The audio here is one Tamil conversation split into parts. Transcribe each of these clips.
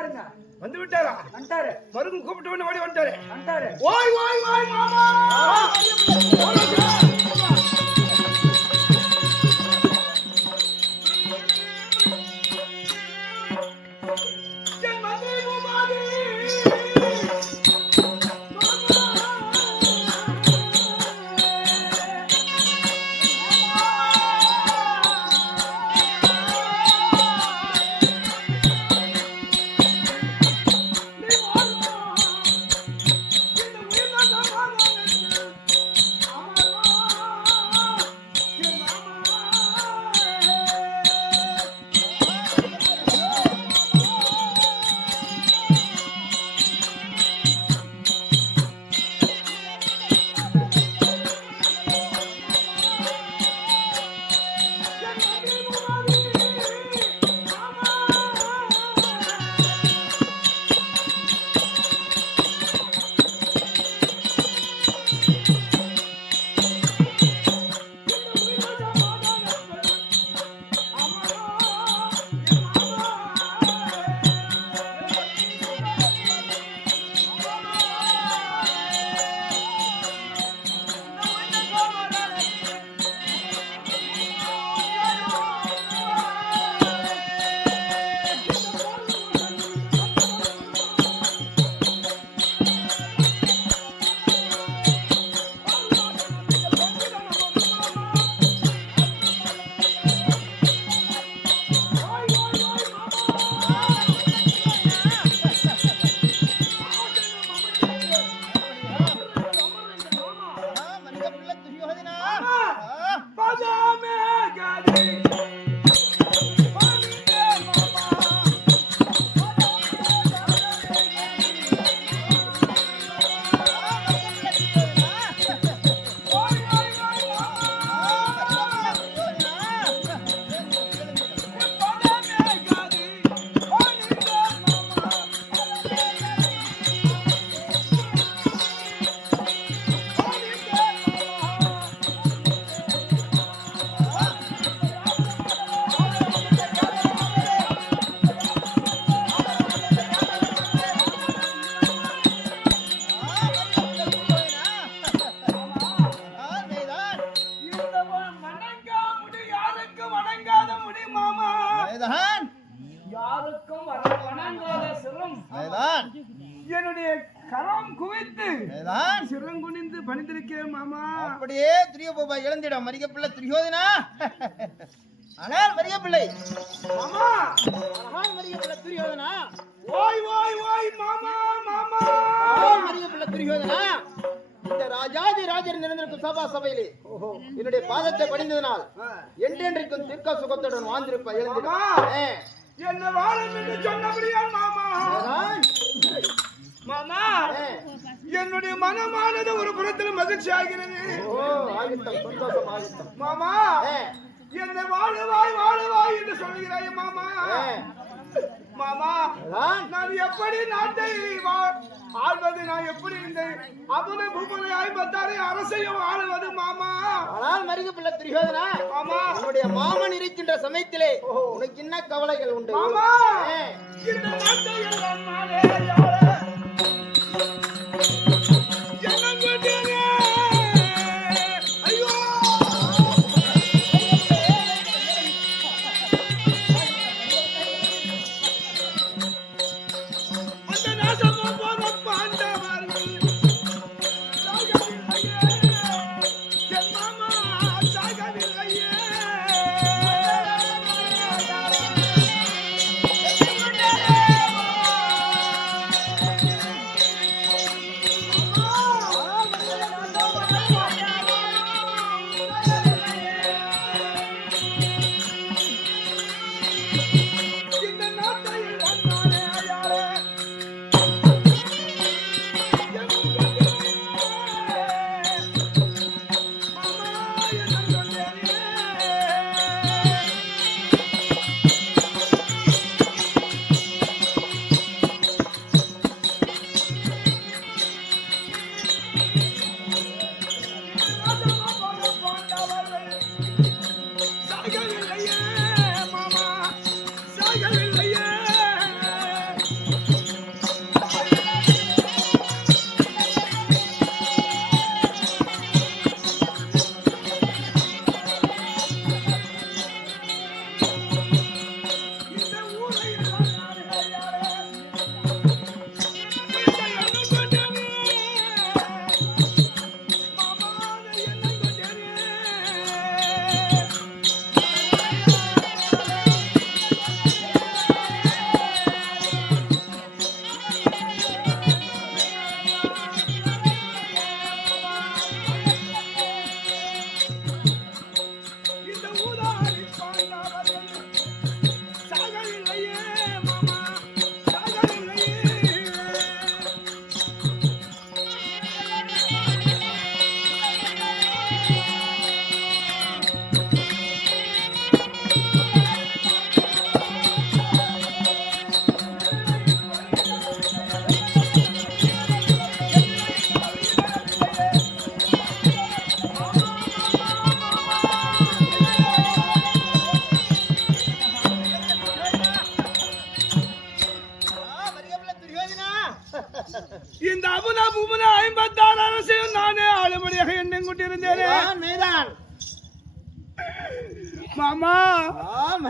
வந்தாருங்க. வந்து விட்டாரா வந்துட்டாரு. மருகும் கூப்பிட்டு ஓடி வந்துட்டாரு. வந்துட்டாரு. ஓய் ஓய் ஓய் மாமா! இழந்திடம் மரிக பிள்ளை துரியோதனா? ஆனால் மரிக பிள்ளை மாமா ஆனால் மரிக பிள்ளை துரியோதனா? ஓய் ஓய் ஓய் மாமா மாமா. ஆனால் மரிக பிள்ளை துரியோதனா? இந்த ராஜாதி ராஜர் நிரந்தரிக்கும் சபா சபையிலே என்னுடைய பாதத்தை பணிந்ததனால் என்றென்றைக்கும் தீர்க்க சுகத்துடன் வாழ்ந்திருப்ப இழந்திடம் மாமா. என்ன வாழும் என்று சொன்னபடியா மாமா. மாமா என்னுடைய மனமானது ஒரு புறத்தில் மகிழ்ச்சி ஆகிறது. மாமா என்னை வாழுவாய் வாழுவாய் என்று சொல்கிறாய் மாமா. மாமா. நான்? எப்படி நாட்டை வா- ஆள்வது நான் எப்படி இந்த அபுன பூபனை ஐம்பத்தாறு அரசையும் ஆளுவது மாமா? ஆனால் மரிக பிள்ளை துரியோதனா மாமா. உன்னுடைய மாமன் இருக்கின்ற சமயத்திலே உனக்கு என்ன கவலைகள் உண்டு? மாமா இந்த நாட்டை எல்லாம்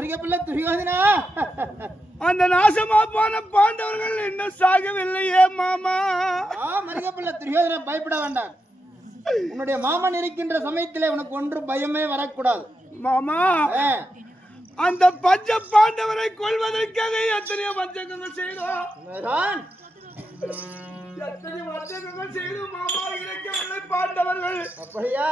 ஆ மருகப்பிள்ளை துரியோதனா? அந்த நாசமா போன பாண்டவர்கள் இன்னும் சாகவில்லையே மாமா. ஆ மருகப்பிள்ளை துரியோதனா பயப்பட வேண்டாம். உன்னுடைய மாமன் இருக்கின்ற சமயத்திலே உனக்கு ஒன்று பயமே வரக்கூடாது. மாமா அந்த பஞ்ச பாண்டவரை கொள்வதற்காக எத்தனையோ வஞ்சகங்கள் செய்தோம். எத்தனை வஞ்சகங்கள் செய்து மாமா இறக்கவில்லை பாண்டவர்கள்? அப்படியா?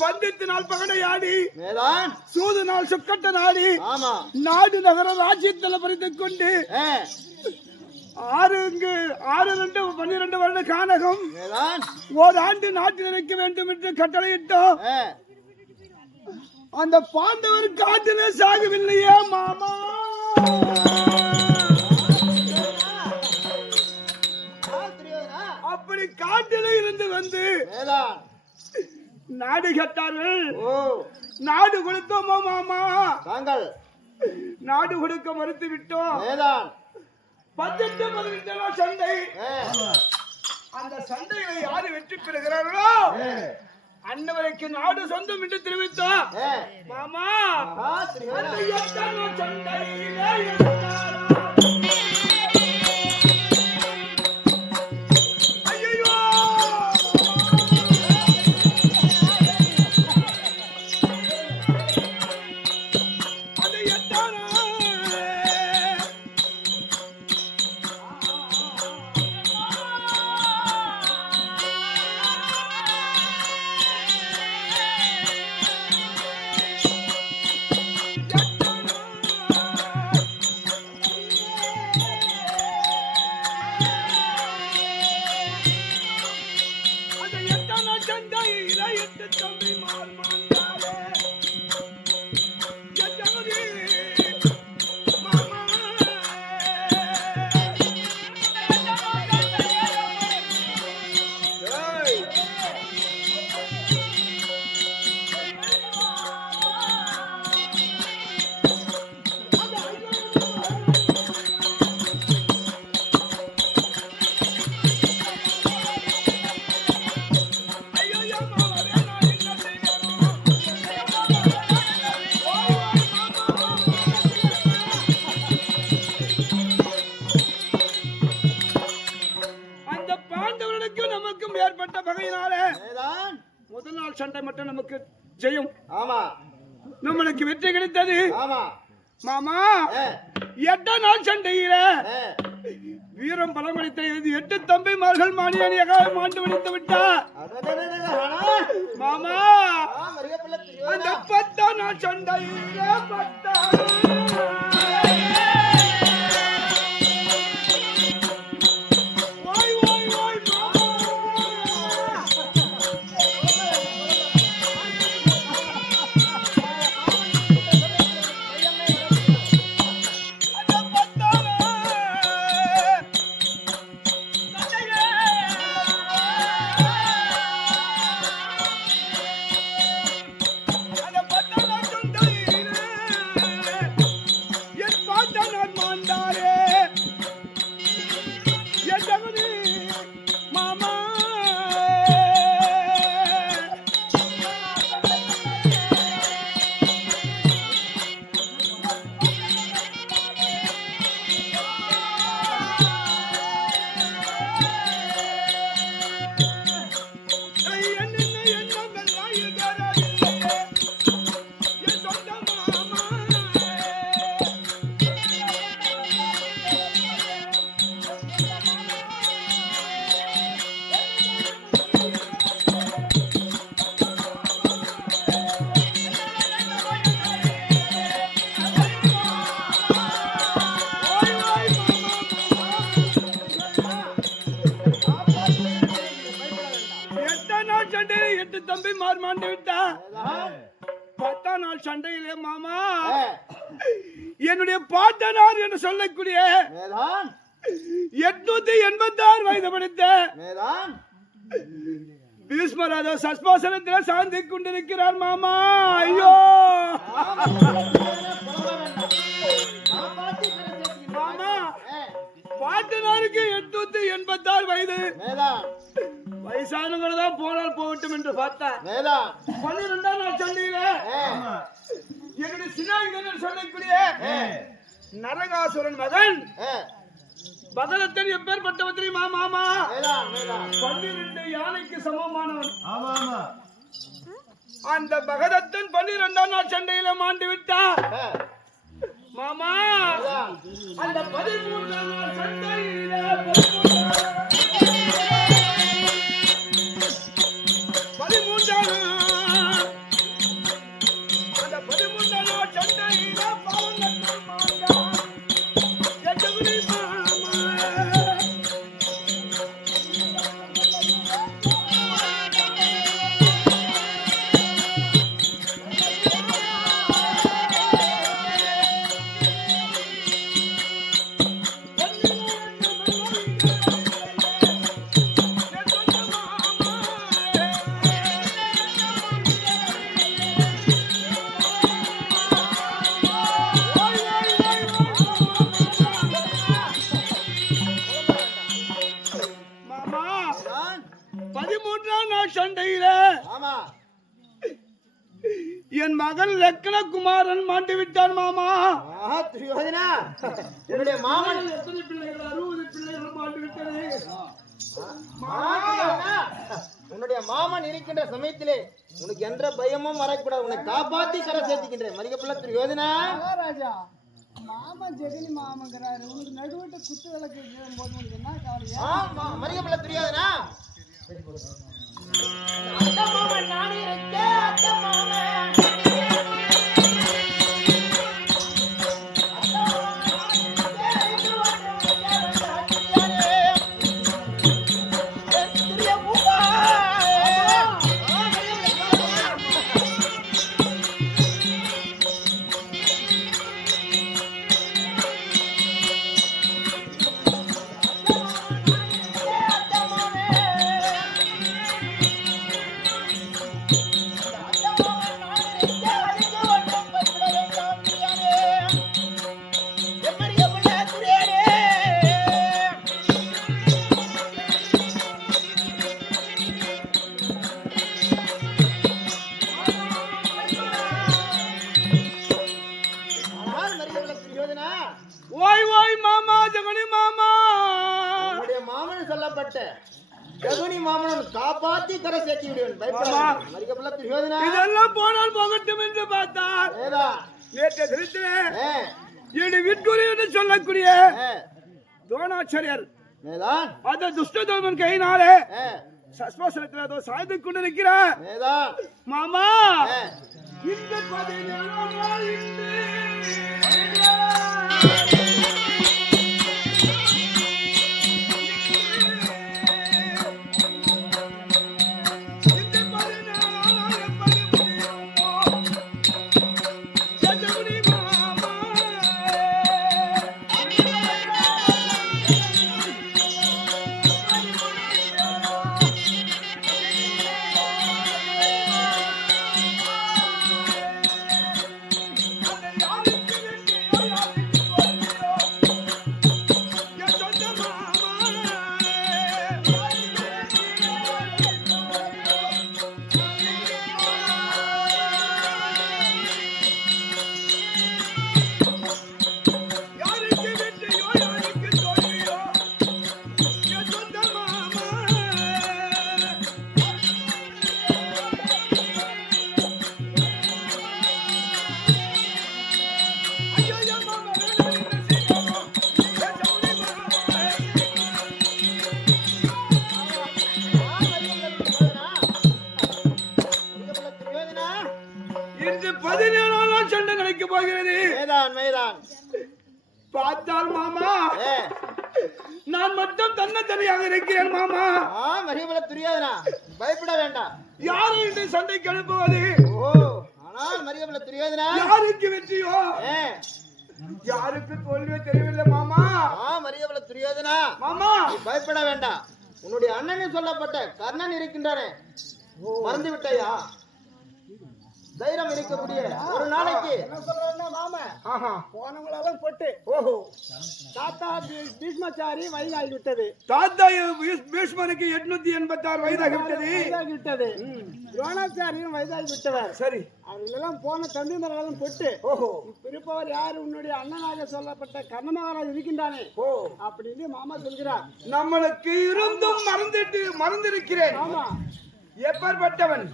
பந்தத்தினால் பகடையாடி மேதான் சூது நாள் சுக்கட்ட நாடி ஆமா. நாடு நகர ராஜ்யத்தில் பறித்துக் கொண்டு ஆறு இங்கு ஆறு ரெண்டு பன்னிரண்டு வருட கானகம் ஓராண்டு நாட்டில் இருக்க வேண்டும் என்று கட்டளையிட்டோம். அந்த பாண்டவர் காட்டிலே சாகவில்லையே மாமா. நாடு கட்டார்கள். ஓ. நாடு கொடுத்தோமோ மாமா? தாங்கள் நாடு கொடுக்க மறுத்து விட்டோம் மேதான் பதினெட்டு ஆ, அந்த சண்டையில யாரு வெற்றி பெறுகிறார்களோ? அன்னவரைக்கு நாடு சொந்தம் என்று தெரிவித்தோம் மாமா ஆ, நம்மளுக்கு வெற்றி கிடைத்தது. மாமா எட்ட நாள் சண்டையில வீரம் பலமளித்த இது எட்டு தம்பிமார்கள் மானியனியாக மாண்டு வடித்து விட்டார். மாமா அந்த பத்தாம் நாள் சண்டையில பத்தாம் மார் மாண்டு விட்டா பத்தாம் நாள் சண்டையிலே மாமா. என்னுடைய பாட்டனார் என்று சொல்லக்கூடிய எட்நூத்தி எண்பத்தி ஆறு வயது படித்த மேதான். பீஷ்மராஜா சஸ்பாசனத்தில் சாந்தி கொண்டிருக்கிறார் மாமா. ஐயோ. பாட்டனாருக்கு எட்நூத்தி எண்பத்தி ஆறு வயது. வயசானவங்க தான் போனால் போகட்டும் என்று பார்த்தா. மேதான் பன்னிரெண்டாம் நாள் சண்டையில ஆ, நரகாசுரன் மகன். பகதத்தன் எப்பேற்பட்டவன் தெரியுமா மாமா பன்னிரண்டு யானைக்கு சமமானவன். ஆமா அந்த பகதத்தன் பன்னிரெண்டாம் நாள் சண்டையில மாண்டு விட்டான். ஆ, மாமா அந்த பதிமூன்றாம் நாள் பதிமூன்றாம் அந்த பதிமூன்றாம் லக்னகுமாரன் மாண்டு விட்டான் மாமா. ஆஹா, துரியோதனா என்னுடைய மாமன். எத்தனை பிள்ளைகள்? அறுபது பிள்ளைகள் மாண்டு விட்டது. உன்னுடைய மாமன் இருக்கின்ற சமயத்திலே உனக்கு என்ற பயமும் வரக்கூடாது. உன்னை காப்பாத்தி கரை சேர்த்துக்கின்றேன். மரிகப்பிள்ள துரியோதனா. மகாராஜா மாமன் ஜெகனி மாமங்கிறாரு உனக்கு நடுவிட்டு குத்து விளக்கு போது உனக்கு என்ன கவலையா ஆமா மரிகப்பிள்ள துரியோதனா. ஆனால் சொல்லப்பட்ட ஜகுனி மாமனன் காப்பாத்தி கரை சேர்த்து விடுவேன். துரியோதனா இதெல்லாம் போனால் போகட்டும் என்று பார்த்தார். நேற்று திருத்திலே ஏ. இனி விற்குறி என்று சொல்லக்கூடிய துரோணாச்சாரியர் அந்த துஷ்டதோமன் கையினாலே ஏ. சஸ்பசனத்தில் அதோ சாய்ந்து கொண்டு நிற்கிறார் மாமா இந்த பதினேழாம் போகிறது. மேதான் மேதான். பார்த்தால் மாமா நான் மட்டும் தன்னந்தனியாக இருக்கிறேன் மாமா. ஆ மரிகப்பிள்ள துரியோதனா? பயப்பட வேண்டாம். யாரை இன்று சண்டைக்கு அனுப்புவது? ஓ ஆனால் மரிகப்பிள்ள துரியோதனா? யாருக்கு வெற்றியோ? யாருக்கு தோல்வியோ தெரியவில்லை மாமா. ஆ மரிகப்பிள்ள துரியோதனா? மாமா. பயப்பட வேண்டாம். உன்னுடைய அண்ணனில் சொல்லப்பட்ட கர்ணன் இருக்கின்றானே. மறந்து விட்டாயா தைரியம் இருக்கக்கூடிய ஒரு நாளைக்கு. என்ன சொல்றாருன்னா மாமா ஆஹா. போனவங்களெல்லாம் பொட்டு ஓஹோ தாத்தா பீஷ்மாச்சாரி வயதாகி விட்டது. தாத்தா பீஷ்மனுக்கு எட்நூத்தி எண்பத்தி ஆறு வயதாகி விட்டது. வயதாகி விட்டது. துரோணாச்சாரியும் வயதாகி விட்டவர். சரி. அவர்களெல்லாம் போன தம்பிமாரெல்லாம் பொட்டு ஓஹோ. இருப்பவர் யார்? உன்னுடைய அண்ணனாக சொல்லப்பட்ட கர்ணமகாராஜ் இருக்கின்றானே. ஓ. அப்படின்னு மாமா சொல்கிறார். நம்மளுக்கு இருந்தும் மறந்துட்டு மறந்திருக்கிறேன். ஆமா. எப்பேற்பட்டவன்?